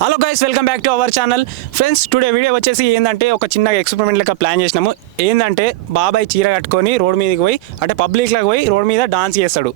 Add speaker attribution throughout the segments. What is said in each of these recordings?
Speaker 1: Hello guys welcome back to our channel friends today video వచ్చేసి ఏంటంటే ఒక చిన్న ఎక్స్పెరిమెంట్ లెక్క ప్లాన్ చేసినాము. ఏంటంటే బాబాయ్ చీర కట్టుకొని రోడ్ మీదకి పోయి అంటే పబ్లిక్లోకి పోయి రోడ్ మీద డాన్స్ చేస్తాడు.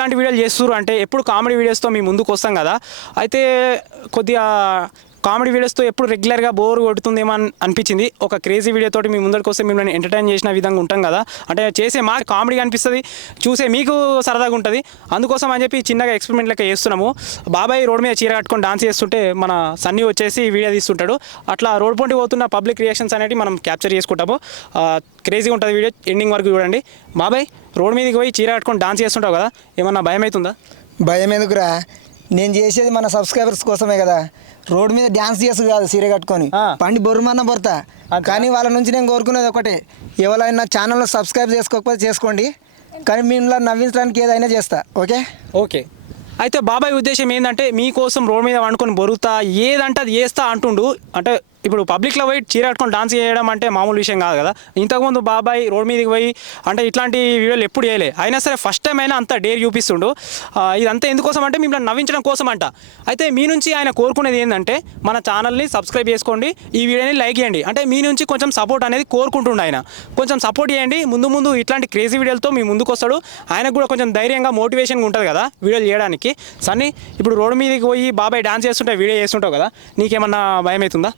Speaker 1: ఎట్లాంటి ఇట్లాంటి వీడియోలు చేస్తున్నారు అంటే ఎప్పుడు కామెడీ వీడియోస్తో మీ ముందుకు వస్తాం కదా. అయితే కొద్దిగా కామెడీ వీడియోస్తో ఎప్పుడు రెగ్యులర్గా బోర్ కొడుతుందేమో అని అనిపించింది. ఒక క్రేజీ వీడియోతో మీ ముందరికి వస్తే మిమ్మల్ని ఎంటర్టైన్ చేసిన విధంగా ఉంటాం కదా. అంటే చేసే మా కామెడీ అనిపిస్తుంది చూసే మీకు సరదాగా ఉంటుంది. అందుకోసం అని చెప్పి చిన్నగా ఎక్స్పెరిమెంట్ లెక్క చేస్తున్నాము. బాబాయ్ రోడ్ మీద చీర కట్టుకొని డాన్స్ చేస్తుంటే మన సన్నీ వచ్చేసి వీడియో తీస్తుంటాడు. అట్లా రోడ్ పొంటి పోతున్న పబ్లిక్ రియాక్షన్స్ అనేవి మనం క్యాప్చర్ చేసుకుంటాము. క్రేజీగా ఉంటుంది వీడియో ఎండింగ్ వరకు చూడండి. బాబాయ్ రోడ్ మీదకి పోయి చీర కట్టుకొని డాన్స్ చేస్తుంటావు కదా. ఏమన్నా భయం అవుతుందా
Speaker 2: భయం ఎందుకురా నేను చేసేది మన సబ్స్క్రైబర్స్ కోసమే కదా. రోడ్ మీద డ్యాన్స్ చేసు కాదు సీర కట్టుకొని. పండి బొర్రుమన్న బొరతా? కానీ వాళ్ళ నుంచి నేను కోరుకునేది ఒకటే. ఎవరైనా ఛానల్లో సబ్స్క్రైబ్ చేసుకోకపోతే చేసుకోండి. కానీ మిమ్మల్ని నవ్వించడానికి ఏదైనా చేస్తా ఓకే?
Speaker 1: ఓకే. అయితే బాబాయ్ ఉద్దేశం ఏంటంటే మీకోసం రోడ్ మీద వండుకొని బొరుకుతా ఏదంటే అది చేస్తా అంటుండు. అంటే ఇప్పుడు పబ్లిక్లో పోయి చీర కట్టుకొని డాన్స్ చేయడం అంటే మామూలు విషయం కాదు కదా. ఇంతకుముందు బాబాయ్ రోడ్ మీదకి పోయి అంటే ఇట్లాంటి వీడియోలు ఎప్పుడు చేయలే. అయినా సరే ఫస్ట్ టైం అయినా అంత డేర్ చూపిస్తుండు. ఇదంతా ఎందుకోసం అంటే మిమ్మల్ని నవ్వించడం కోసం అంట. అయితే మీ నుంచి ఆయన కోరుకునేది ఏంటంటే మన ఛానల్ని సబ్స్క్రైబ్ చేసుకోండి ఈ వీడియోని లైక్ చేయండి. అంటే మీ నుంచి కొంచెం సపోర్ట్ అనేది కోరుకుంటుండు ఆయన. కొంచెం సపోర్ట్ చేయండి ముందు ముందు ఇట్లాంటి క్రేజీ వీడియోలతో మీ ముందుకు వస్తాడు. ఆయనకు కూడా కొంచెం ధైర్యంగా మోటివేషన్గా ఉంటుంది కదా వీడియోలు చేయడానికి. సన్నీ ఇప్పుడు రోడ్ మీదకి పోయి బాబాయ్ డాన్స్ చేస్తుంటే వీడియో చేస్తుంటావు కదా నీకేమన్నా భయం అవుతుందా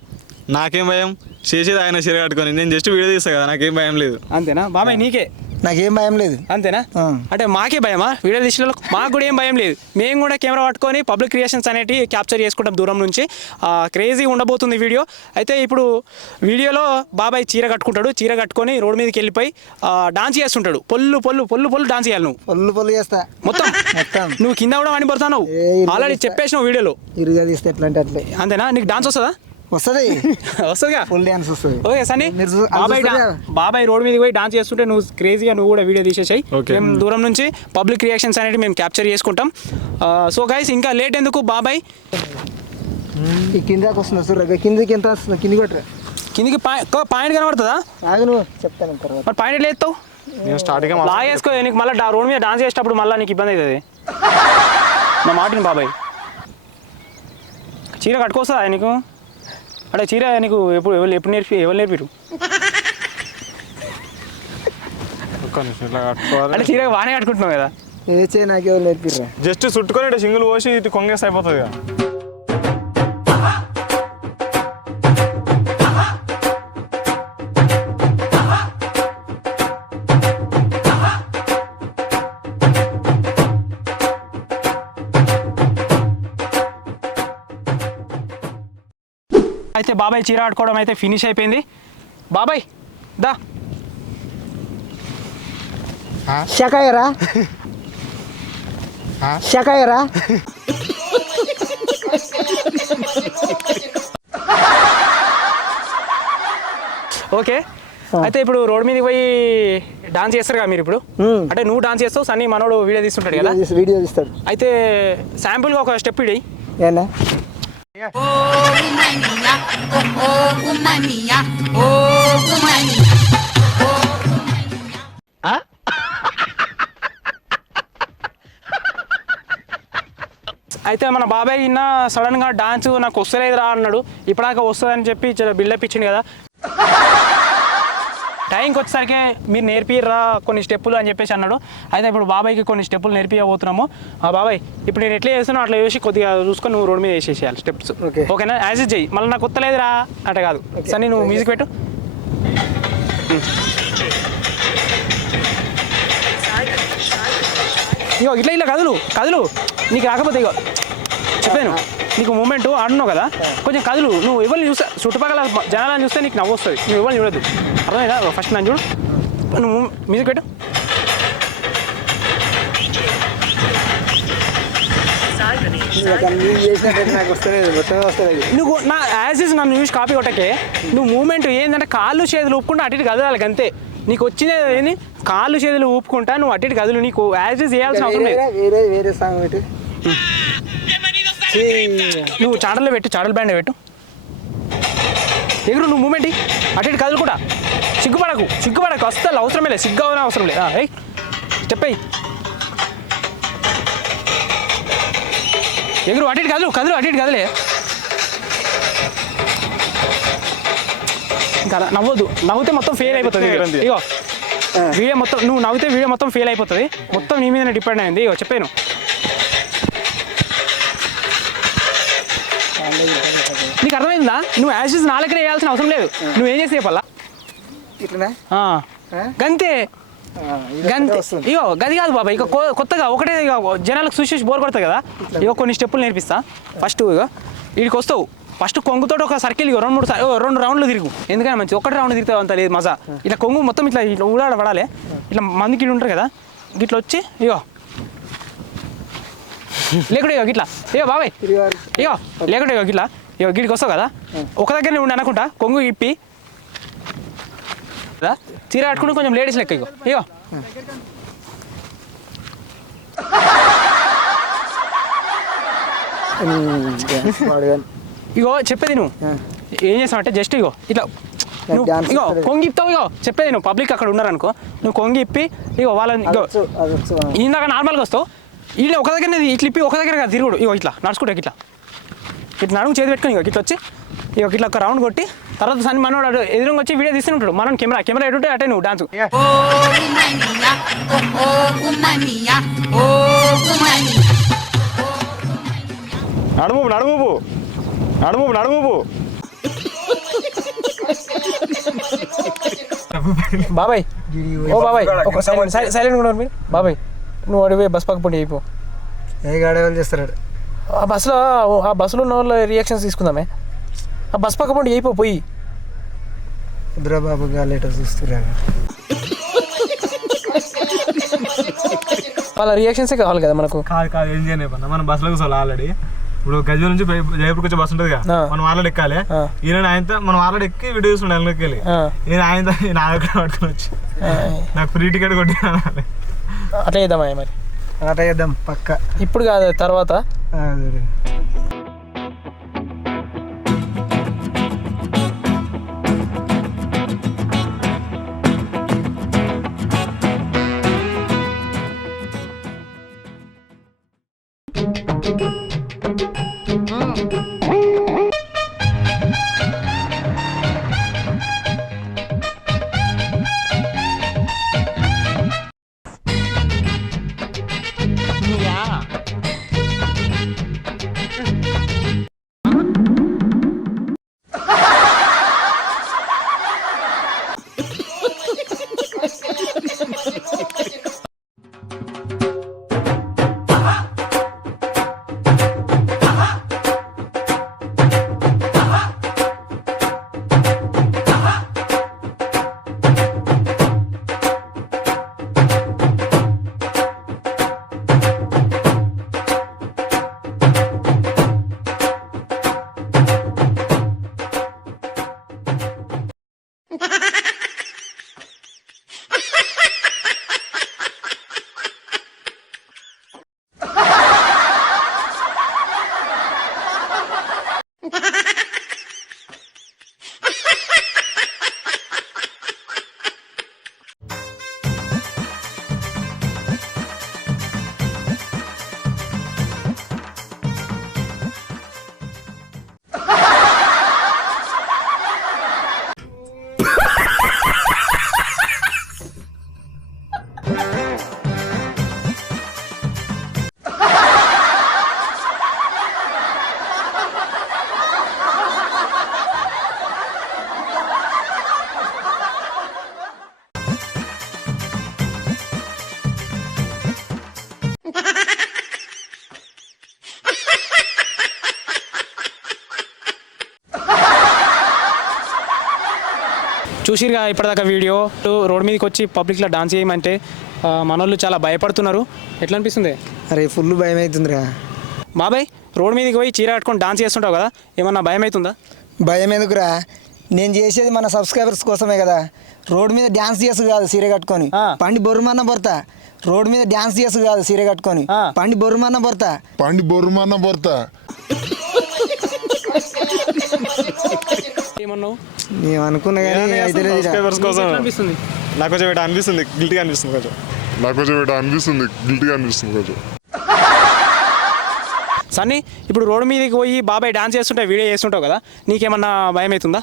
Speaker 3: నాకేం భయం? చేసేది ఆయన చీర కట్టుకొని నేను జస్ట్ వీడియో తీస్తా కదా నాకేం భయం లేదు.
Speaker 1: అంతేనా? బాబాయ్ నీకే?
Speaker 2: నాకేం భయం లేదు.
Speaker 1: అంతేనా. అంటే మాకే భయమా? వీడియో తీసిన? మాకు కూడా ఏం భయం లేదు. మేము కూడా కెమెరా పట్టుకొని పబ్లిక్ క్రియేషన్స్ అనేవి క్యాప్చర్ చేసుకుంటాం దూరం నుంచి. క్రేజీ ఉండబోతుంది వీడియో. అయితే ఇప్పుడు వీడియోలో బాబాయ్ చీర కట్టుకుంటాడు. చీర కట్టుకొని రోడ్ మీదకి వెళ్ళిపోయి డాన్స్ చేస్తుంటాడు. పొల్లు పొల్లు పొల్లు పొల్లు డాన్స్ చేయాలి నువ్వు.
Speaker 2: పొల్లు పొల్లు చేస్తా.
Speaker 1: మొత్తం?
Speaker 2: మొత్తం.
Speaker 1: నువ్వు కింద కూడా
Speaker 2: ఇల్లు
Speaker 1: ఆల్రెడీ. చెప్పేసినావు వీడియోలో.
Speaker 2: ఇరుగా తీస్తే ఎట్లా అంటే అట్లే.
Speaker 1: అంతేనా? నీకు డాన్స్ వస్తుందా?
Speaker 2: వస్తుంది.
Speaker 1: వస్తుందిగా?
Speaker 2: ఫుల్ డ్యాన్స్ వస్తుంది.
Speaker 1: ఓకే సన్నీ. బాబాయ్? బాబాయ్ రోడ్ మీదకి పోయి డాన్స్ చేస్తుంటే నువ్వు క్రేజీగా నువ్వు కూడా వీడియో తీసేసాయి. మేము దూరం నుంచి పబ్లిక్ రియాక్షన్స్ అనేవి మేము క్యాప్చర్ చేసుకుంటాం. సో గైస్ ఇంకా లేట్ ఎందుకు బాబాయ్?
Speaker 2: ఈ కిందకి వస్తుంది చూడరా కిందకి ఎంత వస్తుంది కింది కొట్టరా
Speaker 1: కిందికి పాయింట్ కనబడుతుందా?
Speaker 2: నువ్వు చెప్తాను తర్వాత
Speaker 1: మరి పాయింట్ ఎట్లా ఎత్తావు?
Speaker 3: నేను స్టార్టింగ్
Speaker 1: లాగేసుకో నీకు మళ్ళీ రోడ్ మీద డాన్స్ చేసేటప్పుడు మళ్ళీ నీకు ఇబ్బంది అవుతుంది. నా మాటిని బాబాయ్. చీర కట్టుకొస్తుందా నీకు? అంటే చీర నీకు ఎప్పుడు ఎవరు ఎప్పుడు నేర్పి ఎవరు నేర్పిరు అంటే చీర బాగానే కట్టుకుంటున్నావు కదా.
Speaker 2: ఏ చేయి నాకేవాళ్ళు నేర్పిర్రా?
Speaker 3: జస్ట్ చుట్టుకొని సింగిల్ పోసి ఇటు కొంగేసి అయిపోతుంది కదా
Speaker 1: అయితే బాబాయ్ చీర ఆడుకోవడం అయితే ఫినిష్ అయిపోయింది. బాబాయ్ దా.
Speaker 2: శాఖయరా శాఖయరా
Speaker 1: ఓకే. అయితే ఇప్పుడు రోడ్ మీదకి పోయి డాన్స్ చేస్తారు కదా మీరు ఇప్పుడు. అంటే నువ్వు డాన్స్ చేస్తావు సన్నీ మనోడు వీడియో తీస్తుంటాడు కదా?
Speaker 2: వీడియో తీస్తాడు.
Speaker 1: అయితే శాంపుల్గా ఒక స్టెప్ ఇడి.
Speaker 2: ఏనా?
Speaker 1: అయితే మన బాబాయ్ ఇన్న సడన్గా డాన్స్ నాకు వస్తలేదురా అన్నాడు. ఇప్పటిదాకా వస్తుందని చెప్పి బిల్డప్ ఇచ్చింది కదా. టైంకి వచ్చేసరికి మీరు నేర్పిర్రా కొన్ని స్టెప్పులు అని చెప్పేసి అన్నాడు. అయితే ఇప్పుడు బాబాయ్కి కొన్ని స్టెప్పులు నేర్పియబోతున్నాము. ఆ బాబాయ్ ఇప్పుడు నేను ఎట్లా చేస్తున్నా అట్లా చేసి కొద్దిగా చూసుకొని నువ్వు రోడ్ మీద వేసేసేయాలి స్టెప్స్. ఓకేనా? యాజ్ ఇస్ చెయ్యి. మళ్ళీ నాకు కొత్తలేదురా అంటే కాదు. సరే నువ్వు మ్యూజిక్ పెట్టు. ఇగో ఇట్లా ఇట్లా కదులు కదులు. నీకు రాకపోతే ఇగో చెప్పాను. నీకు మూమెంట్ ఆడున్నావు కదా. కొంచెం కదులు. నువ్వు ఎవరిని చూస్తే చుట్టుపక్కల జనాలను చూస్తే నీకు నవ్వు వస్తుంది. నువ్వు ఎవరిని చూడద్దు. అర్థమైందా? ఫస్ట్ నన్ను చూడు. నువ్వు మ్యూజిక్ పెట్టు.
Speaker 2: నాకు
Speaker 1: నువ్వు నా యాసిస్ నన్ను చూసి కాపీ కొట్టకే నువ్వు మూమెంట్ ఏంటంటే కాళ్ళు చేతులు ఊపుకుంటా అటు ఇటు కదలాలి అంతే. నీకు వచ్చినది ఏంది? కాళ్ళు చేతులు ఊపుకుంటా నువ్వు అటు ఇటు కదులు నీకు యాసిస్ చేయాల్సిన అవసరం లేదు.
Speaker 2: వేరే వేరే సాంగ్ పెట్టు
Speaker 1: నువ్వు చాడలు పెట్టు చాడల బ్యాండ్ పెట్టు. ఎగురు నువ్వు మూమెంట్ అటు ఇటు కదులు కూడా సిగ్గుపడకు సిగ్గుపడకు. అస్సలు అవసరమే లేదు. సిగ్గు అవసరం అవసరం లేదు. ఏయ్ స్టెప్ అయ్యి ఎగురు అటు ఇటు కదులు కదులు అటు ఇటు కదలే. ఇంకా నవ్వద్దు. నవ్వుతే మొత్తం ఫెయిల్ అయిపోతుంది. ఇగో వీడియో మొత్తం నువ్వు నవ్వుతే వీడియో మొత్తం ఫెయిల్ అయిపోతుంది. మొత్తం నీ మీదనే డిపెండ్ అయింది. ఇగో చెప్పాను. నీకు అర్థమైందా? నువ్వు యాషెస్ నాలుకనే వేయాల్సిన అవసరం లేదు. నువ్వేం చేసి చెప్పాలా?
Speaker 2: ఇట్లనా?
Speaker 1: గంతే. గంతే. ఇగో గది కాదు బాబా ఇక కొత్తగా ఒకటే ఇక జనాలకు చూసి చూసి బోర్ కొడుతుంది కదా? ఇగో కొన్ని స్టెప్పులు నేర్పిస్తా. ఫస్ట్ ఇగో వీడికి వస్తావు. ఫస్ట్ కొంగుతో ఒక సర్కిల్ ఇగో రెండు మూడు రెండు రౌండ్లు తిరుగు. ఎందుకని మంచి ఒకటి రౌండ్ తిరుగుతావు అంత లేదు మజా. ఇట్లా కొంగు మొత్తం ఇట్లా ఇట్లా ఊడాడ పడాలి. ఇట్లా మందికి ఉంటారు కదా? గిట్ల వచ్చి ఇగో. లేకుంటే ఇగో గిట్లా ఇగో బాబాయ్. ఇగో లేకుంటే ఇగో గిట్లా ఇగో గిడికి వస్తావు కదా? ఒక దగ్గరనే ఉండి అనుకుంటా. కొంగు ఇప్పి చీర కట్టుకుంటే కొంచెం లేడీస్ లెక్క ఇగో. ఇగో.
Speaker 2: కానీ.
Speaker 1: ఇగో చెప్పేది నువ్వు.
Speaker 2: ఆ.
Speaker 1: ఏం చేస్తావంటే జస్ట్ ఇగో ఇట్లా నువ్వు ఇగో. కొంగి ఇస్తావు ఇగో. చెప్పేది నువ్వు. పబ్లిక్ అక్కడ ఉన్నారనుకో నువ్వు కొంగి ఇప్పి ఇగో వాళ్ళని ఇగో. ఇందాక నార్మల్గా వస్తావు. వీళ్ళు ఒక దగ్గర ఇట్లా ఇప్పి ఒక దగ్గర తిరుగుడు. ఇగో ఇట్లా నడుచుకుంటే ఇట్లా. ఇట్లా నడుము చేతి పెట్టుకొని ఇగో ఇట్లా వచ్చి. ఇగో ఇట్లా ఒక రౌండ్ కొట్టి తర్వాత సన్ని మనోడు అటు ఎదురుగా వచ్చి వీడియో తీస్తుంటాడు మనం కెమెరా కెమెరా ఎటుంటే అటే నువ్వు డాన్స్
Speaker 3: నడుము నడుము నడుము నడుము
Speaker 1: బాబాయ్. ఓ బాబాయ్ ఒక సైలెంట్ సైలెంట్ ఉన్నారు మీరు. బాబాయ్ నువ్వు అడిగి బస్ పక్క పొండి అయిపో.
Speaker 2: ఏ చేస్తాడు
Speaker 1: ఆ బస్సులో ఆ బస్సులో ఉన్న వాళ్ళ రియాక్షన్స్ తీసుకుందామే. ఆ బస్ పక్క పొండి అయిపో పోయి.
Speaker 2: రుద్రబాబు గారు లేటర్ చూస్తున్నారు.
Speaker 1: వాళ్ళ రియాక్షన్సే కావాలి కదా మనకు?
Speaker 3: కాదు కాదు ఏం చేయను పన్న మన బస్సులో కూర్చోవాలి ఆల్రెడీ ఇప్పుడు గజ్వల్ నుంచి జైపూర్కి వచ్చే బస్సు ఉంటుంది
Speaker 1: ఆ.
Speaker 3: మనం ఆల్రెడీ ఎక్కాలి. ఈయన ఆయనతో మనం ఆల్రెడీ ఎక్కి వీడియో చూస్తుండే అందులోకి వెళ్ళి. ఈయన ఆయనతో నా దగ్గర పట్టుకొని వచ్చి. నాకు ఫ్రీ టికెట్ కొట్టి
Speaker 1: అట్లా చేద్దామా మరి?
Speaker 2: ఆట చేద్దాం పక్క.
Speaker 1: ఇప్పుడు కాదు తర్వాత? చూసిరుగా ఇప్పటిదాకా వీడియో. రోడ్ మీదకి వచ్చి పబ్లిక్లో డాన్స్ చేయమంటే మనోళ్ళు చాలా భయపడుతున్నారు. ఎట్లా అనిపిస్తుంది
Speaker 2: అరే ఫుల్ భయం అవుతుందిరా
Speaker 1: బాబాయ్ రోడ్ మీదకి పోయి చీర కట్టుకొని డాన్స్ చేస్తుంటావు కదా ఏమన్నా భయం అవుతుందా
Speaker 2: భయం ఎందుకురా నేను చేసేది మన సబ్స్క్రైబర్స్ కోసమే కదా. రోడ్ మీద డ్యాన్స్ చేసు కాదు సీర కట్టుకొని. పండి బొర్రుమన్న బొరత రోడ్ మీద డ్యాన్స్ చేసు కాదు సీర కట్టుకొని. పండి బొర్రుమన్న బొరత
Speaker 4: పండి బొర్రుమన్న బొర్త
Speaker 1: ఏమన్నావు?
Speaker 2: నేను అనుకున్నా కానీ అయితే.
Speaker 3: సబ్స్క్రైబర్స్ కోసం.
Speaker 1: అనిపిస్తుంది
Speaker 3: నాకు కొంచెం అనిపిస్తుంది గిల్ట్గా అనిపిస్తుంది కొంచెం.
Speaker 4: నాకు కొంచెం అనిపిస్తుంది గిల్ట్గా అనిపిస్తుంది కొంచెం.
Speaker 1: సన్నీ ఇప్పుడు రోడ్ మీదకి పోయి బాబాయ్ డాన్స్ చేస్తుంటే వీడియో చేస్తుంటావు కదా నీకేమన్నా భయం అవుతుందా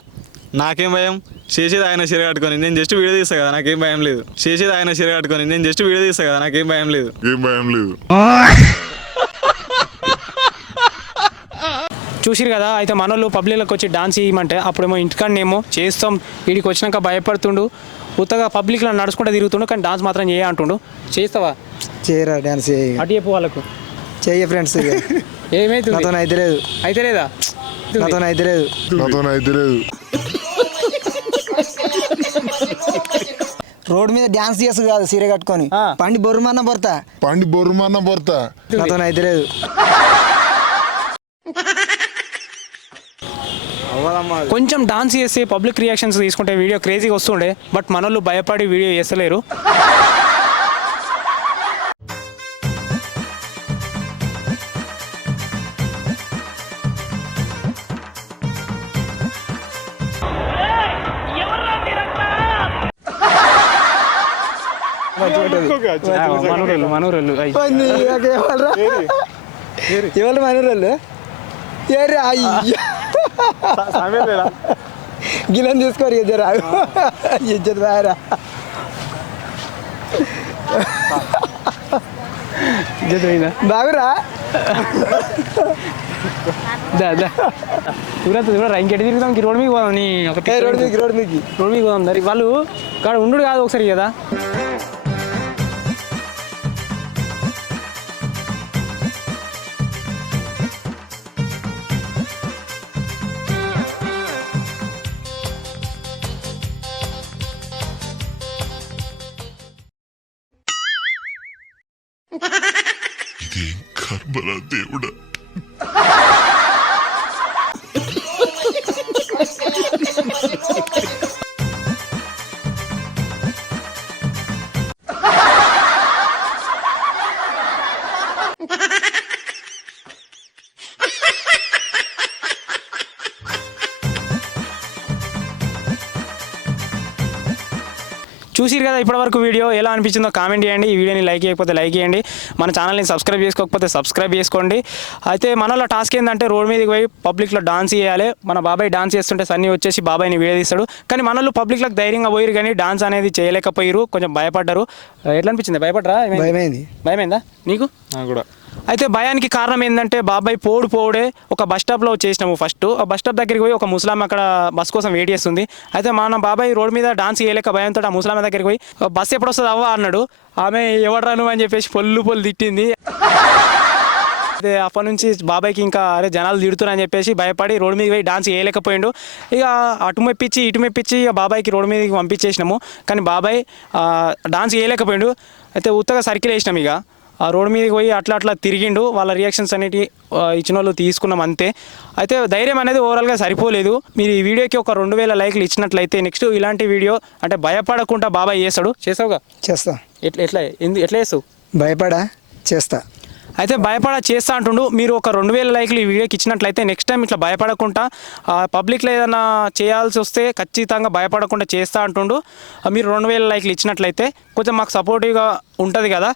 Speaker 3: నాకేం భయం? చేసేది ఆయన చీర కట్టుకొని నేను జస్ట్ వీడియో తీస్తా కదా నాకేం భయం లేదు. చేసేది ఆయన చీర కట్టుకొని నేను జస్ట్ వీడియో తీస్తా కదా నాకేం భయం లేదు.
Speaker 4: ఏం భయం లేదు.
Speaker 1: చూసిరు కదా అయితే మనోళ్ళు పబ్లిక్లోకి వచ్చి డాన్స్ చేయమంటే అప్పుడేమో ఇంటికాడనేమో చేస్తాం వీడికి వచ్చినాక భయపడుతుండు ఉత్తగా పబ్లిక్లో నడుచుకుంటూ తిరుగుతుండు కానీ డాన్స్ మాత్రం చేయ అంటుండు. చేస్తావా?
Speaker 2: చేయరా చేయ ఇక.
Speaker 1: అటు చెప్పు వాళ్ళకు.
Speaker 2: చెయ్యి ఫ్రెండ్స్.
Speaker 1: ఏమైతుంది?
Speaker 2: నాతో అయితే లేదు.
Speaker 1: అయితే లేదా?
Speaker 2: నాతో అయితే లేదు.
Speaker 4: నాతో అయితే లేదు.
Speaker 2: రోడ్ మీద డ్యాన్స్ చేసు కాదు సీర కట్టుకొని. పండి బొర్రుమన్న బొరత.
Speaker 4: పండి బొర్రుమన్న బొర్త.
Speaker 2: నాతో అయితే లేదు.
Speaker 1: కొంచెం డాన్స్ చేసి పబ్లిక్ రియాక్షన్స్ తీసుకుంటే వీడియో క్రేజీగా వస్తుండే బట్ మనోళ్ళు భయపడి వీడియో చేస్తలేరు. మనూరోళ్ళు మనూరోళ్ళు.
Speaker 2: ఎవరు మనోళ్ళు? ఏరే అయ్యా. గిలని తీసుకోరు ఇద్దరు ఇద్దరు రాయరా? బాగురా?
Speaker 1: దూరం దూరం ఇంకెటు తిరుగుతాం? ఇంక రోడ్ మీద పోదాం నీ ఒక
Speaker 2: రోడ్ మీకు రోడ్ మీకు
Speaker 1: రోడ్ మీద పోదాం. మరి వాళ్ళు కాడ ఉండు కాదు ఒకసారి కదా?
Speaker 4: దేవుడా.
Speaker 1: చూసిరు కదా ఇప్పటివరకు వీడియో ఎలా అనిపించిందో కామెంట్ చేయండి. ఈ వీడియోని లైక్ చేయకపోతే లైక్ చేయండి. మన ఛానల్ని సబ్స్క్రైబ్ చేసుకోకపోతే సబ్స్క్రైబ్ చేసుకోండి. అయితే మనలో టాస్క్ ఏంటంటే రోడ్ మీదకి పోయి పబ్లిక్లో డాన్స్ చేయాలి. మన బాబాయ్ డాన్స్ చేస్తుంటే సన్నీ వచ్చేసి బాబాయ్ని వీడియో తీస్తాడు కానీ మనలో పబ్లిక్లోకి ధైర్యంగా పోయిరు కానీ డాన్స్ అనేది చేయలేకపోయారు. కొంచెం భయపడ్డారు. ఎట్లా అనిపించింది? భయపడరా?
Speaker 2: భయమైంది.
Speaker 1: భయమైందా? నీకు?
Speaker 3: నాకు కూడా.
Speaker 1: అయితే భయానికి కారణం ఏంటంటే బాబాయ్ పోడు పోడే ఒక బస్ స్టాప్లో చేసినాము ఫస్ట్. ఆ బస్ స్టాప్ దగ్గరికి పోయి ఒక ముస్లాం అక్కడ బస్ కోసం వెయిట్ చేస్తుంది. అయితే మన బాబాయ్ రోడ్ మీద డాన్స్ చేయలేక భయంతో ఆ ముస్లాం దగ్గరికి పోయి బస్ ఎప్పుడు వస్తుంది అవ్వ? అన్నాడు. ఆమె ఎవడరా అని చెప్పేసి పొల్లు పొల్లు తిట్టింది. అదే అప్పటి నుంచి బాబాయ్కి ఇంకా అరే జనాలు తిడుతున్నారని చెప్పేసి భయపడి రోడ్ మీద పోయి డాన్స్ చేయలేకపోయిండు. ఇక అటు మెప్పించి ఇటు మెప్పించి ఇక బాబాయ్కి రోడ్ మీదకి పంపించేసినాము. కానీ బాబాయ్ డాన్స్ చేయలేకపోయిండు. అయితే ఉత్తగా సర్కిల్ వేసినాం ఇక. ఆ రోడ్ మీదకి పోయి అట్లా అట్లా తిరిగిండు. వాళ్ళ రియాక్షన్స్ అనేటి ఇచ్చిన వాళ్ళు తీసుకున్నాం అంతే. అయితే ధైర్యం అనేది ఓవరాల్గా సరిపోలేదు. మీరు ఈ వీడియోకి ఒక రెండు వేల లైక్లు ఇచ్చినట్లయితే నెక్స్ట్ ఇలాంటి వీడియో అంటే భయపడకుండా బాబాయ్ చేస్తాడు. చేస్తావుగా?
Speaker 2: చేస్తా.
Speaker 1: ఎట్లా ఎట్లా ఎందు ఎట్లా చేస్తావు?
Speaker 2: భయపడా? చేస్తా.
Speaker 1: అయితే భయపడ చేస్తా అంటుండు. మీరు ఒక రెండు వేల లైక్లు ఈ వీడియోకి ఇచ్చినట్లయితే నెక్స్ట్ టైం ఇట్లా భయపడకుండా పబ్లిక్లో ఏదైనా చేయాల్సి వస్తే ఖచ్చితంగా భయపడకుండా చేస్తా అంటుండు. మీరు రెండు వేల లైక్లు ఇచ్చినట్లయితే కొంచెం మాకు సపోర్టివ్గా ఉంటుంది కదా.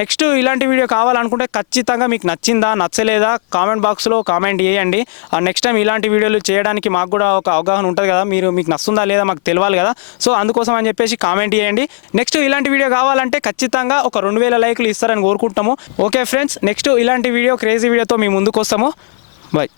Speaker 1: నెక్స్ట్ ఇలాంటి వీడియో కావాలనుకుంటే ఖచ్చితంగా మీకు నచ్చిందా నచ్చలేదా కామెంట్ బాక్స్లో కామెంట్ చేయండి. నెక్స్ట్ టైం ఇలాంటి వీడియోలు చేయడానికి మాకు కూడా ఒక అవగాహన ఉంటుంది కదా. మీరు మీకు నచ్చుందా లేదా మాకు తెలియాలి కదా. సో అందుకోసం అని చెప్పేసి కామెంట్ చేయండి. నెక్స్ట్ ఇలాంటి వీడియో కావాలంటే ఖచ్చితంగా ఒక రెండు వేల లైక్లు ఇస్తారని కోరుకుంటాము ఓకే ఫ్రెండ్స్ నెక్స్ట్ ఇలాంటి వీడియో క్రేజీ వీడియోతో మీ ముందుకు వస్తాము బాయ్